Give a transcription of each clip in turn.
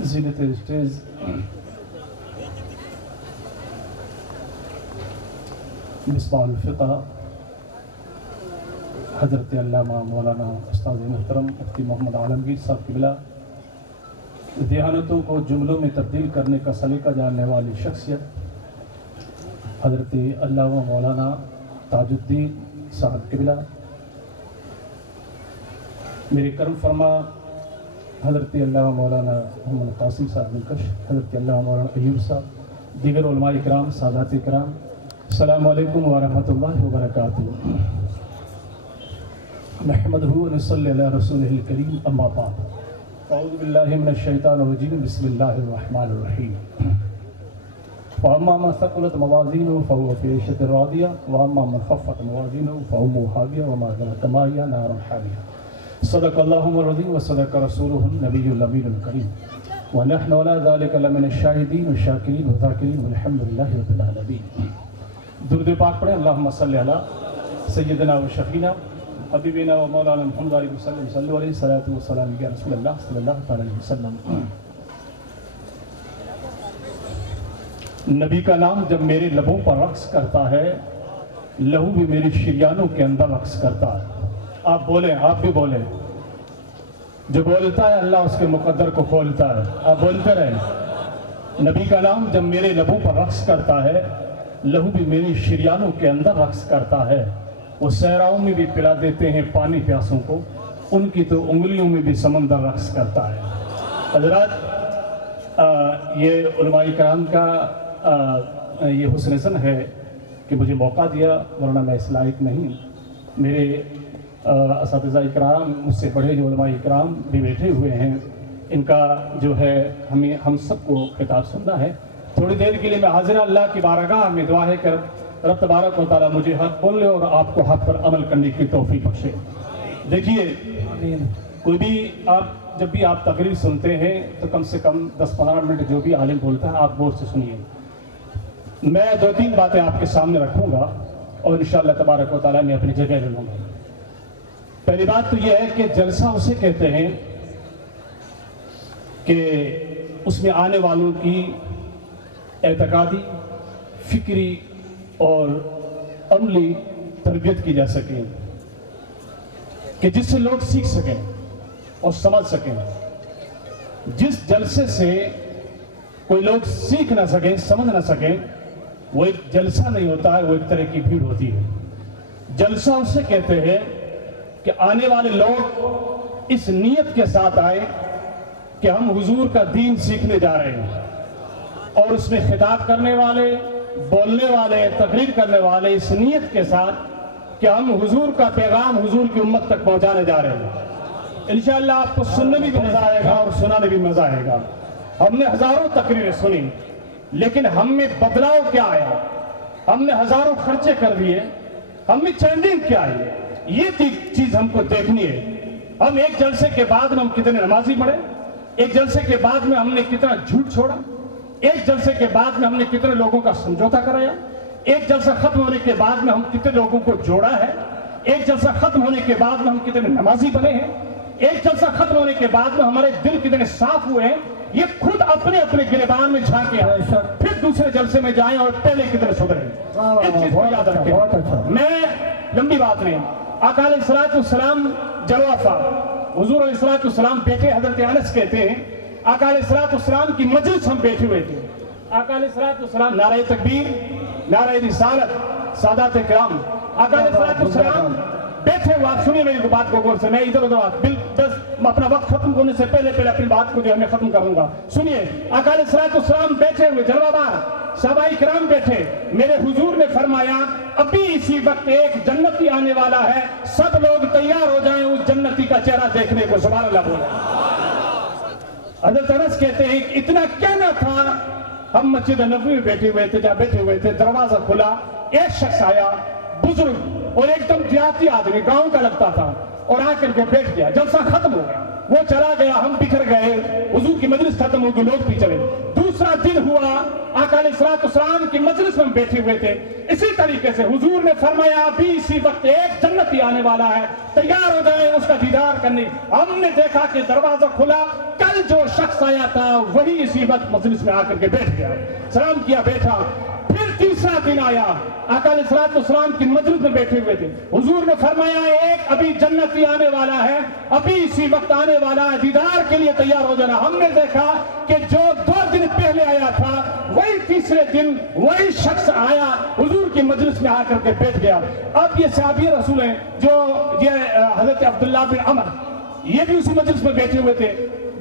زینت stage Misbah الفقہ حضرت علامہ مولانا استاد محترم مفتی محمد عالمگیر صاحب قبلہ، ذہانتوں کو جملوں میں تبدیل کرنے کا سلیقہ جاننے والی شخصیت حضرت علامہ مولانا تاج الدین صاحب قبلہ، میرے کرم فرما حضرت علامہ مولانا محمد قاسم صاحب ملکش، حضرت علامہ مولانا ایوب صاحب، دیگر علماء اکرام، سادات اکرام، السلام علیکم ورحمۃ اللہ وبرکاتہ۔ نحمدہ ونصلی علی رسولہ الکریم، اما بعد، اعوذ باللہ من الشیطان الرجیم، بسم اللہ الرحمن الرحیم۔ وَأَمَّا مَنْ ثَقُلَتْ مَوَازِينُهُ فَهُوَ فِي عِيشَةٍ رَاضِيَةٍ وَأَمَّا مَنْ خَفَّتْ مَوَازِينُهُ فَأُمُّهُ هَاوِيَةٌ وَمَا أَدْرَاكَ مَا هِيَ نَارٌ حَامِيَةٌ صدق اللہم العظیم وصدق رسولہ النبی الامین الکریم ونحن علی ذلک لمن الشاہدین والشاکرین والذاکرین والحمد للہ رب العالمین۔ درود پاک پڑھیں، اللہم صلی علی سیدنا و شفینا حبیبنا و مولانا محمد علیہ وسلم، صلی علیہ الصلاۃ والسلام یا رسول اللہ صلی اللہ تعالی علیہ وسلم۔ نبی کا نام جب میرے لبوں پر رقص کرتا ہے، لہو بھی میری شریانوں کے اندر رقص کرتا ہے۔ آپ بولیں، آپ بھی بولیں، جو بولتا ہے اللہ اس کے مقدر کو کھولتا ہے۔ آپ بولتے رہیں، نبی کا نام جب میرے لبوں پر رقص کرتا ہے، لہو بھی میری شریانوں کے اندر رقص کرتا ہے۔ وہ صحراؤں میں بھی پلا دیتے ہیں پانی پیاسوں کو، ان کی تو انگلیوں میں بھی سمندر رقص کرتا ہے۔ حضرات، یہ علماء کرام کا یہ حسن زن ہے کہ مجھے موقع دیا، ورنہ میں اس لائق نہیں۔ میرے اساتذہ اکرام، مجھ سے بڑے جو علماء اکرام بھی بیٹھے ہوئے ہیں، ان کا جو ہے ہم سب کو خطاب سننا ہے۔ تھوڑی دیر کے لیے میں حاضر اللہ کی بارگاہ میں دعا ہے کہ رب تبارک و تعالیٰ مجھے حق بولنے اور آپ کو حق پر عمل کرنے کی توفیق بخشے۔ دیکھیے، کوئی بھی جب بھی آپ تقریر سنتے ہیں تو کم سے کم 10-15 منٹ جو بھی عالم بولتا ہے آپ غور سے سنیے۔ میں 2-3 باتیں آپ کے سامنے رکھوں گا اور انشاءاللہ تبارک و تعالیٰ میں اپنی جگہ لے لوں گا۔ پہلی بات تو یہ ہے کہ جلسہ اسے کہتے ہیں کہ اس میں آنے والوں کی اعتقادی، فکری اور عملی تربیت کی جا سکے، کہ جس سے لوگ سیکھ سکیں اور سمجھ سکیں۔ جس جلسے سے کوئی لوگ سیکھ نہ سکیں، سمجھ نہ سکیں، وہ ایک جلسہ نہیں ہوتا ہے، وہ ایک طرح کی بھیڑ ہوتی ہے۔ جلسہ اسے کہتے ہیں کہ آنے والے لوگ اس نیت کے ساتھ آئے کہ ہم حضور کا دین سیکھنے جا رہے ہیں، اور اس میں خطاب کرنے والے، بولنے والے، تقریر کرنے والے اس نیت کے ساتھ کہ ہم حضور کا پیغام حضور کی امت تک پہنچانے جا رہے ہیں۔ انشاءاللہ آپ کو سننے بھی مزہ آئے گا اور سنانے بھی مزہ آئے گا۔ ہم نے ہزاروں تقریریں سنی، لیکن ہم میں بدلاؤ کیا آیا؟ ہم نے ہزاروں خرچے کر دیے، ہم میں چینجنگ کیا ہے؟ یہ چیز ہم کو دیکھنی ہے۔ ہم ایک جلسے کے بعد میں ہم کتنے نمازی پڑھے، ایک جلسے کے بعد میں ہم نے کتنا جھوٹ چھوڑا، ایک جلسے کے بعد میں ہم نے کتنے لوگوں کا سمجھوتا کرایا، ایک جلسہ ختم ہونے کے بعد میں ہم کتنے لوگوں کو جوڑا ہے، ایک جلسہ ختم ہونے کے بعد میں ہم کتنے نمازی بنے ہیں، ایک جلسہ ختم ہونے کے بعد میں ہمارے دل کتنے صاف ہوئے ہیں۔ یہ خود اپنے اپنے گریبان میں جھانکے پھر دوسرے جلسے میں جائیں اور پہلے کتنے سدھرے۔ اس چیز کو یاد رکھیں۔ میں لمبی بات نہیں، آقا علیہ الصلوۃ والسلام جلوہ فا، حضور علیہ الصلوۃ والسلام بیٹے حضرت انس کہتے ہیں، آقا علیہ الصلوۃ والسلام کی مجلس ہم بیٹھے ہوئے تھے۔ آقا علیہ الصلوۃ والسلام نعرہ تکبیر، نعرہ رسالت، سادات کرام، آقا علیہ الصلوۃ والسلام بیٹھے ہوئے۔ آپ سنیے میری بات کو غور سے، میں ادھر ادھر بس اپنا وقت ختم ہونے سے پہلے اپنی بات کو جو ہے میں ختم کروں گا۔ سنیے، آقا علیہ الصلوۃ والسلام بیٹھے ہوئے، جلوہ بار صحابہ کرام بیٹھے، میرے حضور نے فرمایا ابھی اسی وقت ایک جنتی آنے والا ہے، سب لوگ تیار ہو جائیں اس جنتی کا چہرہ دیکھنے کو۔ سبحان اللہ بولے۔ حضرت انس کہتے ہیں اتنا کہنا تھا، ہم مسجد نبوی میں بیٹھے ہوئے تھے، جہاں بیٹھے ہوئے تھے، دروازہ کھلا، ایک شخص آیا، بزرگ اور ایک دم دیہاتی آدمی، گاؤں کا لگتا تھا، اور آ کر کے بیٹھ گیا۔ جلسہ ختم ہو گیا، وہ چلا گیا، ہم بکھر گئے، حضور کی مجلس ختم ہو گئی، لوگ بھی چلے۔ دوسرا دن ہوا، آقا علیہ الصلوۃ والسلام کی مجلس میں بیٹھے ہوئے تھے، اسی طریقے سے حضور نے فرمایا ابھی اسی وقت ایک جنتی آنے والا ہے، تیار ہو جائیں اس کا دیدار کرنے۔ ہم نے دیکھا کہ دروازہ کھلا، کل جو شخص شخص آیا تھا وہی اسی وقت مجلس میں آ کر کے بیٹھ گیا، سلام کیا، بیٹھا۔ پھر تیسرا دن آیا، آقا علیہ السلام کی مجلس میں بیٹھے ہوئے تھے، حضور نے فرمایا ایک ابھی جنتی آنے والا ہے، ابھی اسی وقت آنے والا ہے، دیدار کے لیے تیار ہو جانا۔ ہم نے دیکھا کہ جو 2 دن پہلے آیا تھا وہی تیسرے دن وہی شخص آیا، حضور کی مجلس میں آ کر کے بیٹھ گیا۔ اب یہ صحابی رسول ہیں جو یہ حضرت عبداللہ بن عمر، یہ بھی اسی مجلس میں بیٹھے ہوئے تھے۔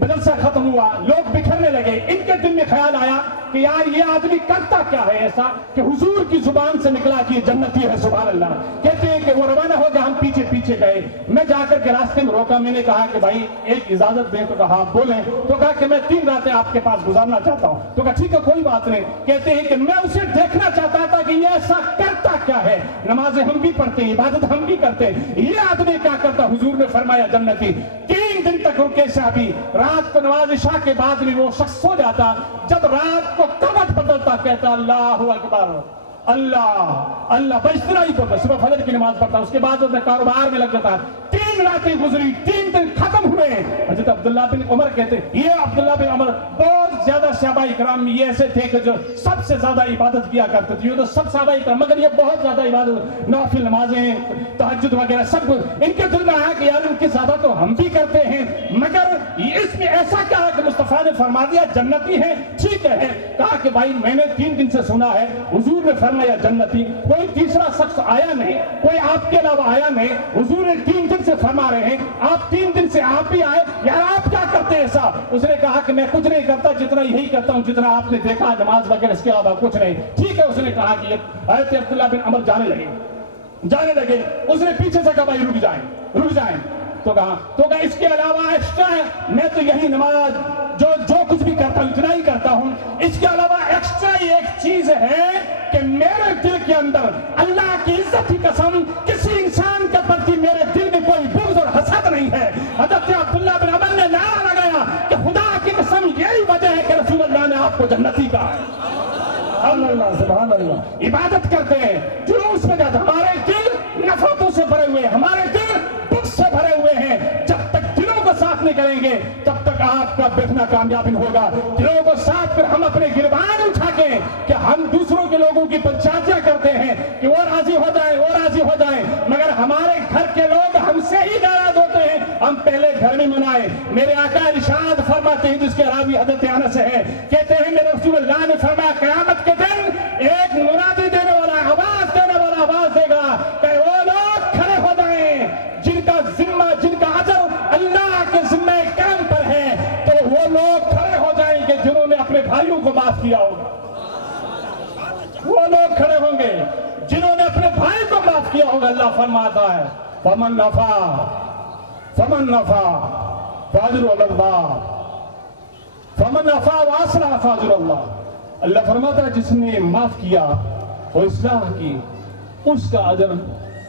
جلسہ ختم ہوا، لوگ بکھرنے لگے، ان کے دل میں خیال آیا کہ یار یہ آدمی کرتا کیا ہے ایسا کہ حضور کی زبان سے نکلا کہ یہ جنتی ہے، سبحان اللہ۔ کہتے ہیں کہ وہ روانہ ہو گیا، ہم پیچھے پیچھے گئے، میں جا کر کے راستے میں روکا، میں نے کہا کہ بھائی ایک اجازت دیں، تو کہا آپ بولیں، تو کہا کہ میں 3 راتیں آپ کے پاس گزارنا چاہتا ہوں، تو کہا ٹھیک ہے کوئی بات نہیں۔ کہتے ہیں کہ میں اسے دیکھنا چاہتا تھا کہ یہ ایسا کرتا کیا ہے، نمازیں ہم بھی پڑھتے ہیں، عبادت ہم بھی کرتے ہیں، یہ آدمی کیا کرتا؟ حضور نے فرمایا جنتی۔ 3 دن تک رکے صحابی، رات کو نماز عشاء کے بعد بھی وہ شخص سو جاتا، جب رات کو کمٹ بدلتا کہتا اللہ اکبر، اللہ اللہ، بس اتنا ہی پڑھتا، صبح فجر کی نماز پڑھتا، اس کے بعد اپنے کاروبار میں لگ جاتا۔ 3 راتیں گزری، 3 دن ختم ہوئے۔ حضرت عبداللہ بن عمر کہتے ہیں، یہ عبداللہ بن عمر بہت زیادہ صحابہ کرام میں یہ ایسے تھے کہ جو سب سے زیادہ عبادت کیا کرتے تھے، یہ تو سب صحابہ کرام، مگر یہ بہت زیادہ عبادت، نوافل نمازیں، تہجد وغیرہ سب کچھ ان کے دل میں آیا کہ یار ان کی زیادہ تو ہم بھی کرتے ہیں، مگر اس میں ایسا کیا ہے کہ مصطفیٰ نے فرما دیا جنتی ہے؟ ٹھیک ہے، کہا کہ بھائی میں نے 3 دن سے سنا ہے، حضور نے فرمایا جنتی، کوئی تیسرا شخص آیا نہیں، کوئی آپ کے علاوہ آیا نہیں، حضور نے 3 دن سے فرما رہے ہیں، آپ 3 دن سے آپ بھی آئے، یار آپ کیا کرتے ہیں ایسا؟ اس نے کہا کہ میں کچھ نہیں کرتا، جتنا یہی کرتا ہوں جتنا آپ نے دیکھا، نماز وغیرہ اس کے علاوہ کچھ نہیں۔ ٹھیک ہے، اس نے کہا کہ حضرت عبداللہ بن عمر جانے لگے، اس نے پیچھے سے کہا بھائی رک جائیں، تو کہا اس کے علاوہ ایکسٹرا ہے، میں تو یہی نماز جو کچھ بھی کرتا ہوں اتنا ہی کرتا ہوں، اس کے علاوہ ایکسٹرا ایک چیز ہے کہ میرے دل کے اندر اللہ کی عزت کی قسم کسی انسان کے پرتی میرے دل میں کوئی بغض اور حسد نہیں ہے۔ حضرت عبداللہ بن عمر نے نعرہ لگایا کہ خدا کی قسم یہی وجہ ہے کہ رسول اللہ نے آپ کو جنتی کہا ہے۔ اللہ سبحان اللہ، عبادت کرتے ہیں، جلوس میں جاتے، ہمارے دل نفرتوں سے بھرے ہوئے، ہمارے دل بغض سے بھرے ہوئے ہیں، جب تک دلوں کو صاف نہیں کریں گے تب تک آپ کا بیٹھنا کامیاب نہیں ہوگا۔ دلوں کو صاف کر ہم اپنے گریبان اٹھا کے کہ ہم دوسروں کے لوگوں کی پنچایتیاں کرتے ہیں کہ وہ راضی ہو جائیں، مگر ہمارے گھر کے لوگ ہم سے ہی ناراض ہوتے ہیں، ہم پہلے گھر میں منائے۔ میرے آقا ارشاد فرماتے ہیں، جس کے راوی حضرت انس ہے، کہتے ہیں میرے رسول اللہ نے فرمایا قیامت کے دن ایک منادی دینے والا آواز دے گا کہ وہ لوگ کھڑے ہو جائیں جن کا ذمہ، جن کا اجر اللہ کے ذمہ کرم پر ہے، تو وہ لوگ کھڑے ہو جائیں کہ جنہوں نے اپنے بھائیوں کو معاف کیا ہوگا۔ وہ لوگ کھڑے ہوں گے جنہوں نے اپنے بھائی کو معاف کیا ہوگا۔ اللہ فرماتا ہے فمن نفع فاجر اللہ، فمن نفع واصلح فاجر اللہ۔ اللہ فرماتا ہے جس نے معاف کیا اور اصلاح کی اس کا اجر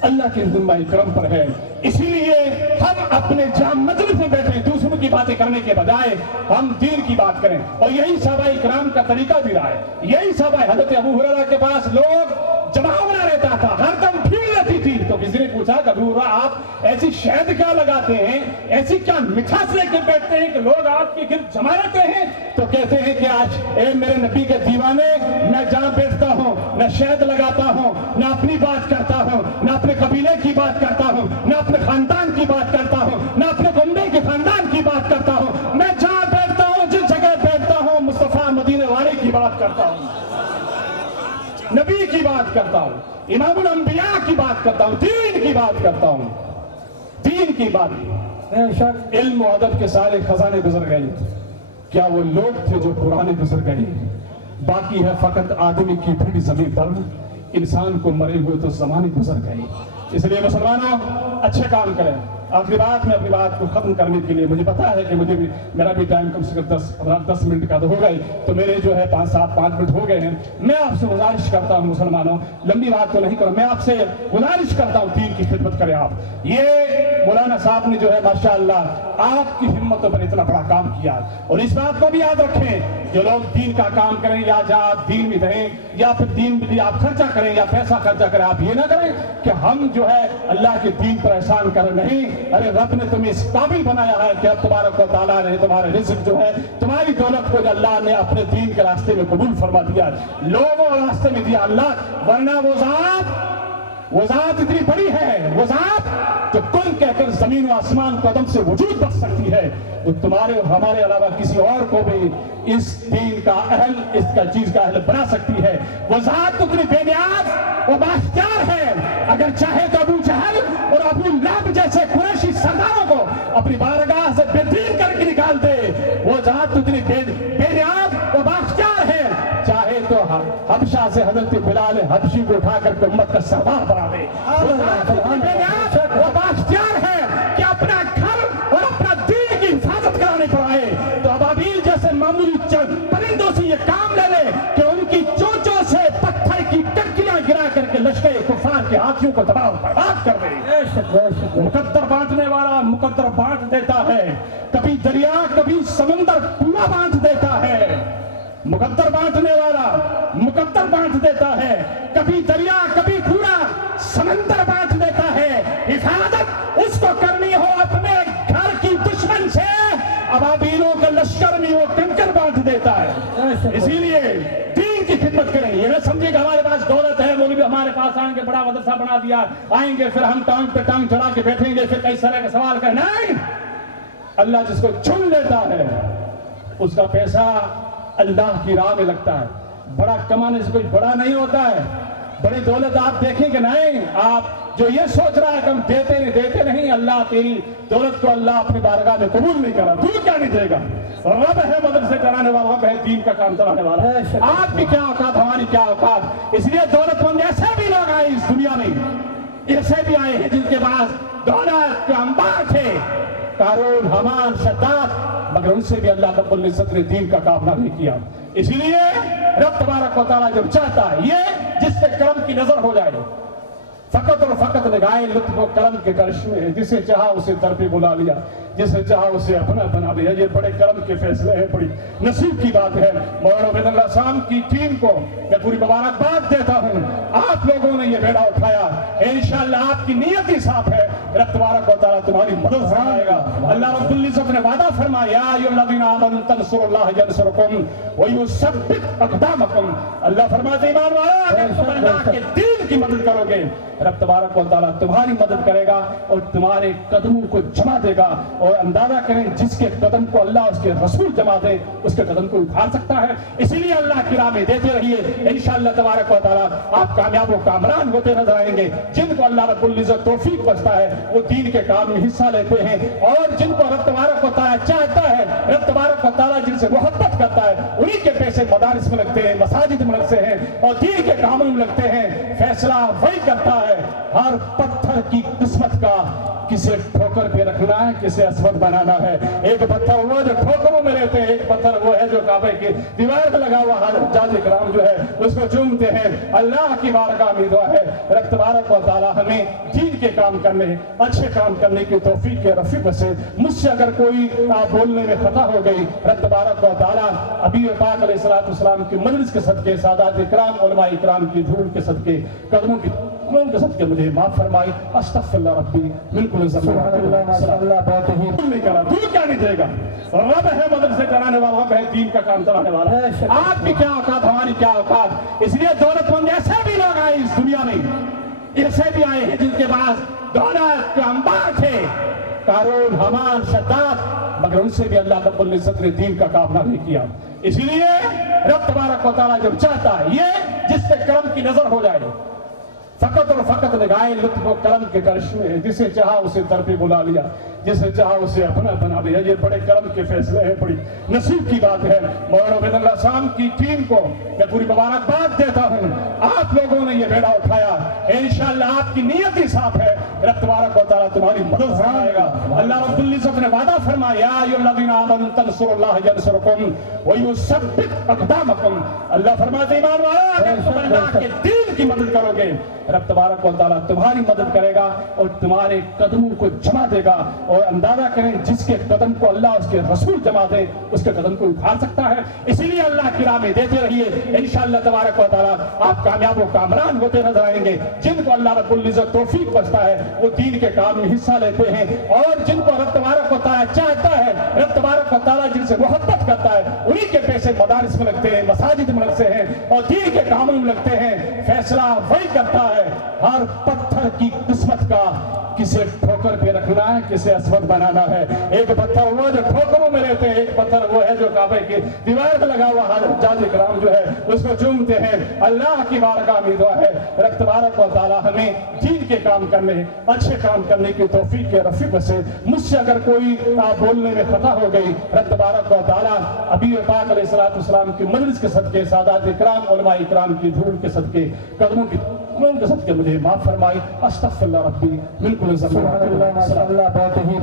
اللہ کے ذمہ کرم پر ہے۔ اسی لیے ہم اپنے جام مجلس میں بیٹھے دوسروں کی باتیں کرنے کے بجائے ہم دین کی بات کریں، اور یہی صحابہ کرام کا طریقہ بھی رہا ہے۔ یہی صحابہ، حضرت ابو ہریرہ کے پاس لوگ جمع ہونا رہتا تھا، ہر دم بھیڑ رہتی تھی، تو کسی نے پوچھا کہ ابو ہریرہ آپ ایسی شہد کیا لگاتے ہیں، ایسی کیا مٹھاس لے کے بیٹھتے ہیں کہ لوگ آپ کے گرد جمع رہتے ہیں؟ تو کہتے ہیں کہ آج اے میرے نبی کے دیوانے، میں جہاں بیٹھتا ہوں نہ شہد لگاتا ہوں، نہ اپنی بات کرتا ہوں، نہ اپنے قبیلے کی بات کرتا ہوں، نہ اپنے خاندان کی بات کرتا ہوں، نہ اپنے گنڈے کے خاندان کی بات کرتا ہوں، میں جہاں بیٹھتا ہوں، جس جگہ بیٹھتا ہوں، مصطفیٰ مدینے والے کی بات کرتا ہوں، نبی کی بات کرتا ہوں، امام الانبیاء کی بات کرتا ہوں، دین کی بات کرتا ہوں، دین کی بات۔ بے شک علم و ادب کے سارے خزانے گزر گئے، کیا وہ لوگ تھے جو پرانے گزر گئے؟ باقی ہے فقط آدمی کی بھیڑ زمین پر، انسان کو مرے ہوئے تو زمانے گزر گئے۔ اس لیے مسلمانوں اچھے کام کریں۔ آخری بات میں اپنی بات کو ختم کرنے کے لیے، مجھے پتا ہے کہ میرا بھی ٹائم کم سے کم 10 منٹ کا تو ہو گئی، تو میرے جو ہے 5 منٹ ہو گئے ہیں۔ میں آپ سے گزارش کرتا ہوں مسلمانوں، لمبی بات تو نہیں کروں، میں آپ سے گزارش کرتا ہوں دین کی خدمت کریں آپ۔ یہ مولانا صاحب نے جو ہے ماشاءاللہ آپ کی ہمتوں پر اتنا بڑا کام کیا، اور اس بات کو بھی یاد رکھیں جو لوگ دین کا کام کریں یا آپ دین میں رہیں یا پھر دین میں آپ خرچہ کریں یا پیسہ خرچہ کریں، آپ یہ نہ کریں کہ ہم جو ہے اللہ کے دین پر احسان کریں، نہیں، ارے رب نے تمہیں اس قابل بنایا ہے کہ اب تبارک و تعالیٰ نے تمہارے رزق جو ہے تمہاری دولت کو اللہ نے اپنے دین کے راستے میں قبول فرما دیا، لوگوں کے راستے میں دیا اللہ، ورنہ وہ ذات اتنی بڑی ہے، وہ ذات جو کن کہہ کر زمین و آسمان کو عدم سے وجود بخش سکتی ہے، وہ تمہارے اور ہمارے علاوہ کسی اور کو بھی اس دین کا اہل، اس کا چیز کا اہل بنا سکتی ہے۔ وہ ذات اتنی بے نیاز، وہ بااختیار ہے، اگر چاہے تو ابو جہل اور ابو لہب جیسے قریشی سرداروں کو اپنی بارگاہ سے بے دین کر کے نکال دے۔ وہ ذات اتنی بے نیاز، وہ بااختیار ہے، چاہے تو حبشہ سے حضرت بلال حبشی کو اٹھا کر کے امت کا سردار بنا دے۔ وہ ذات اتنی بے نیاز، وہ بااختیار ہے کہ اپنا گھر اور اپنا دین کی حفاظت کرانے پر آئے تو ابابیل جیسے معمولی پرندوں سے یہ کام لے لے کہ ان کی چونچوں سے پتھر کی ٹکیاں گرا کر کے لشکر کفار کے ہاتھیوں کو تباہ و برباد کر دے۔ مقدر بانٹنے والا مقدر بانٹ دیتا ہے، کبھی دریا کبھی سمندر پورا بانٹ دیتا ہے۔ مقدر بانٹنے والا مقدر بانٹ دیتا ہے، کبھی دریا کبھی پورا سمندر بانٹ دیتا ہے۔ حفاظت اس کو کرنی ہو اپنے گھر کی دشمن سے، ابابیلوں کا لشکر بھی وہ کنکر بانٹ دیتا ہے۔ اسی لیے دین کی خدمت کریں، یہ نہ سمجھے کہ ہمارے پاس دولت ہے، وہ بھی ہمارے پاس آئیں گے، بڑا مدرسہ بنا دیا، آئیں گے پھر ہم ٹانگ پہ ٹانگ چڑھا کے بیٹھیں گے، پھر کئی طرح کے سوال کریں۔ نہیں، اللہ جس کو چن لیتا ہے اس کا پیسہ اللہ کی راہ میں لگتا ہے۔ بڑا کمانے سے کوئی بڑا نہیں ہوتا ہے۔ بڑی دولت آپ دیکھیں کہ نہیں، آپ جو یہ سوچ رہا ہے کہ ہم دیتے نہیں، اللہ تیری دولت کو اللہ اپنی بارگاہ میں قبول نہیں کرا، تو کیا نہیں دے گا؟ رب ہے مدرسے چلانے والا، رب ہے دین کا کام چلانے والا۔ آپ کی کیا اوقات، ہماری کیا اوقات؟ اس لیے دولت مند ایسے بھی لوگ آئے اس دنیا میں، ایسے بھی آئے ہیں جن کے پاس دولت کے انبار تھے، قارون، حامان، شداد، مگر ان سے بھی اللہ رب العزت نے دین کا کام نہیں کیا۔ اسی لیے رب تبارک و تعالیٰ جب چاہتا ہے، یہ جس پہ کرم کی نظر ہو جائے، فقط اور فقط نگاہ لطف و کرم کے کرشمے ہیں، جسے چاہا اسے در پہ بلا لیا، جسے چاہا اسے اپنا بنا لیا۔ یہ بڑے کرم کے فیصلے ہیں، بڑی نصیب کی بات ہے۔ مولانا عبید اللہ صاحب کی ٹیم کو میں پوری مبارکباد دیتا ہوں، آپ لوگوں نے یہ بیڑا اٹھایا، انشاءاللہ آپ کی نیت ہی صاف ہے، رب تبارک و تعالیٰ تمہاری مدد فرمائے گا۔ اللہ رب العزت نے وعدہ فرمایا، یا ایھا الذین آمنوا تنصروا اللہ ینصرکم ویثبت اقدامکم۔ اللہ فرماتے ایمان والو، اگر تم اللہ کے دین کی مدد کرو گے، رب تبارک و تعالیٰ تمہاری مدد کرے گا اور تمہارے قدموں کو جما دے گا۔ اور اندازہ کریں، جس کے قدم کو اللہ اس کے رسول جما دے، اس کے قدم کو اٹھا سکتا ہے۔ اسی لیے اللہ کی راہ میں دیتے رہیے، انشاءاللہ تبارک و تعالیٰ آپ کامیاب و کامران ہوتے نظر آئیں گے۔ جن کو اللہ رب العزت توفیق بخشتا ہے وہ دین کے کام میں حصہ لیتے ہیں، اور جن کو رب تبارک و تعالیٰ چاہتا ہے، رب تبارک و تعالیٰ جن سے محبت کرتا ہے، انہی کے پیسے مدارس میں لگتے ہیں، مساجد میں لگتے ہیں اور دین کے کاموں میں لگتے ہیں۔ فیصلہ وہی کرتا ہے، ہر پتھر کی قسمت کا کسے ٹھوکر پہ رکھنا ہے، کسے عصمت بنانا ہے۔ ایک پتھر وہ جو ٹھوکروں میں رہتے ہیں، ایک پتھر وہ ہے جو کعبے کی دیوار پہ لگا ہوا حجاج کرام جو ہے اس کو چومتے ہیں۔ اللہ کی بارگاہ میں دعا ہے، رب تبارک و تعالیٰ ہمیں دین کے کام کرنے، اچھے کام کرنے کی توفیق کے رفیق سے۔ مجھ سے اگر کوئی بولنے میں خطا ہو گئی، رب تبارک و تعالیٰ حبیب پاک علیہ الصلوۃ والسلام کی مجلس کے صدقے، سادات کرام، علماء کرام کی دھول کے صدقے، قدموں کی دھول کے صدقے مجھے معاف فرمائے۔ استغفر اللہ ربی بالکل اللہ بہت ہی نہیں کرا، تو کیا نہیں دے گا؟ رب ہے مدرسے چلانے والا، رب ہے دین کا کام چلانے والا۔ آپ کی کیا اوقات، ہماری کیا اوقات؟ اس لیے دولت مند ایسے بھی لوگ آئے اس دنیا میں، ایسے بھی آئے ہیں جن کے پاس دولت کے انبار تھے، قارون، حامان، شداد، مگر ان سے بھی اللہ رب العزت نے دین کا کام نہیں کیا۔ اسی لیے رب تبارک و تعالیٰ جب چاہتا ہے، یہ جس پہ کرم کی نظر ہو جائے، فقط اور فقط نگاہ لطف و کرم کے کرشمے ہیں، جسے چاہا اسے در پہ بلا لیا، جسے چاہا اسے اپنا بنا لیا۔ یہ بڑے کرم کے فیصلے ہیں، بڑی نصیب کی بات ہے۔ مولانا عبید اللہ صاحب کی ٹیم کو میں پوری مبارکباد دیتا ہوں، آپ لوگوں نے یہ بیڑا اٹھایا، انشاءاللہ آپ کی نیت ہی صاف ہے، رب تبارک و تعالیٰ تمہاری مدد فرمائے گا۔ اللہ رب العزت نے وعدہ فرمایا، یا ایھا الذین آمنوا تنصروا اللہ ینصرکم ویثبت اقدامکم۔ اللہ فرماتے ایمان والو، اگر تم اللہ کے دین کی مدد کرو گے، رب تبارک و تعالیٰ تمہاری مدد کرے گا اور تمہارے قدموں کو جما دے گا۔ اور اندازہ کریں، جس کے قدم کو اللہ اس کے رسول جما دے، اس کے قدم کو اٹھا سکتا ہے۔ اسی لیے اللہ کی راہ میں دیتے رہیے، انشاءاللہ تبارک و تعالیٰ آپ کامیاب و کامران قربان ہوتے نظر آئیں گے. جن کو اللہ رب العزت توفیق بخشتا ہے وہ دین کے کام میں حصہ لیتے ہیں, اور جن کو رب تبارک و تعالیٰ چاہتا ہے, رب تبارک و تعالیٰ جن سے محبت کرتا ہے, انہی کے پیسے مدارس میں لگتے ہیں, مساجد میں لگتے ہیں اور دین کے کاموں میں لگتے ہیں. فیصلہ وہی کرتا ہے ہر پتھر کی قسمت کا, کسے ٹھوکر پہ رکھنا ہے, کسے عصمت بنانا ہے. ایک پتھر وہ جو ٹھوکروں میں رہتے ہیں, ایک پتھر وہ ہے جو کعبے کی دیوار پہ لگا ہوا حجاج کرام جو ہے اس کو چومتے ہیں. اللہ کی بارگاہ میں دعا ہے رب تبارک و تعالی ہمیں دین کے کام کرنے, اچھے کام کرنے کی توفیق کے رفیق سے. مجھ سے اگر کوئی بولنے میں خطا ہو گئی, رب تبارک و تعالی حبیب پاک علیہ الصلوۃ والسلام کی مجلس کے صدقے, سادات اکرام علماء اکرام کی دھول کے صدقے, قدموں کی کے صدقے مجھے معاف فرمائی. استغفر اللہ ربی من کل ذنب. اللہ بہت ہی